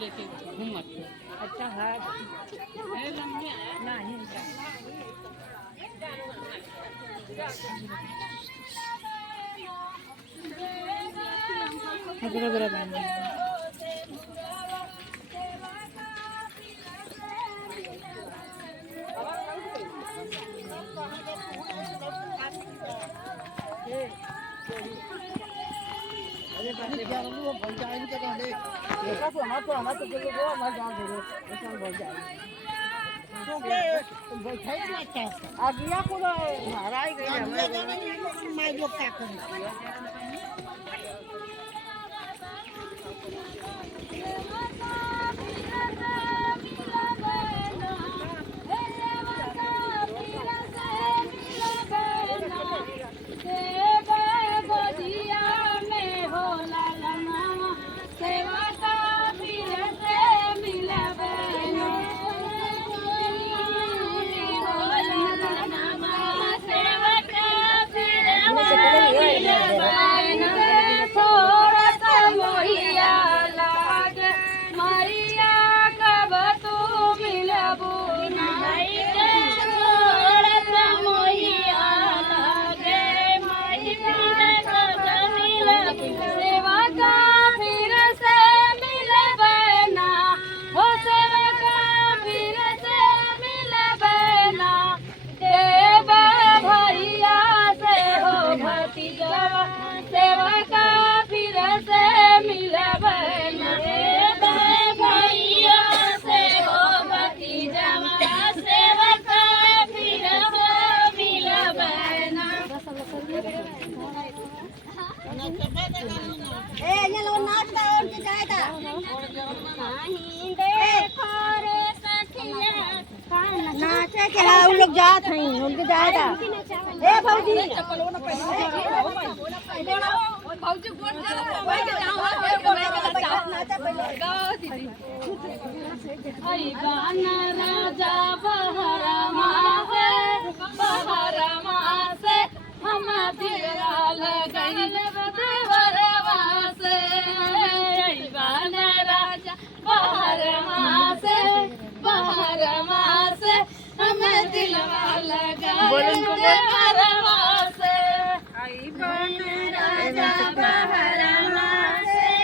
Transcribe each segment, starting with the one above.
लेके घूमत। अच्छा है नहीं अगला बड़ा बना अरे क्या वो भल जाएंगे क्या कहने ऐसा तो हमारा तो बोलो वो हमारा जान दे दो ऐसा भल जाएंगे क्योंकि बैठे ही नहीं चाहते आगिया को हरा ही गई हमारे मैं जो क्या करूं नाचे के हाँ उन लोग जात हैं उनके जाएगा ए भौजी भौजी गोड़ आई गाना राजा बहरमा से हम दिलरा लगैल देवरवा से आई गाना राजा बहरमा से हम दिलवा लगैल देवरवा से आई गाना राजा बहरमा से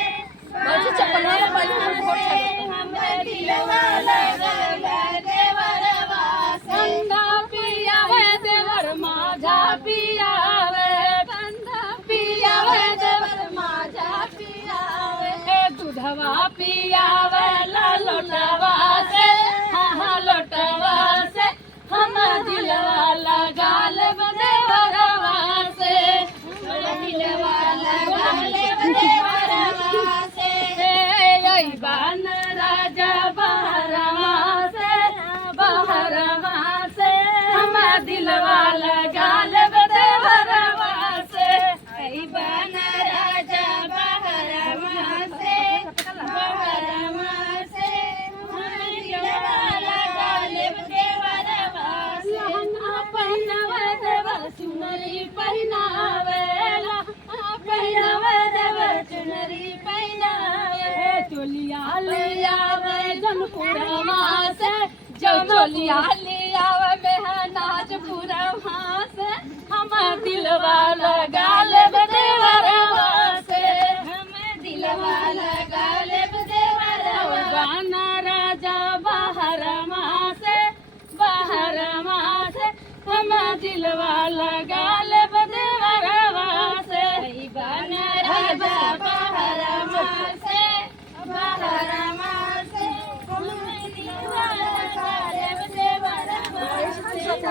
बच्चे चप्पल वाला हम दिलवा लगैल देवरवा से गंगा पियावे देवर माझा पियावे गंगा पियावे देवर माझा पियावे दूधवा पियावे लोटवा से हाँ लोटवा से हम दिलवा लगाल देवरवा से दिलवा लगाल देवरवा से आई बान राजा बहरमा से हम दिलवा लगाल देवरवा से आई बान राजा बहरमा से चुनरी पहनावेला पहनावे देव चुनरी पहनावे चोलिया लिया वे जनपुरवा से जो चोलिया लिया वे नाजपुरवा से हम दिलवा लगाल देवरवा से हम दिलवा लगाल देवरवा गाना राजा बहरमा से हम दिलवा लगाल देवरवा से बना राजा बहरमा से हम दिलवा लगाल देवरवा से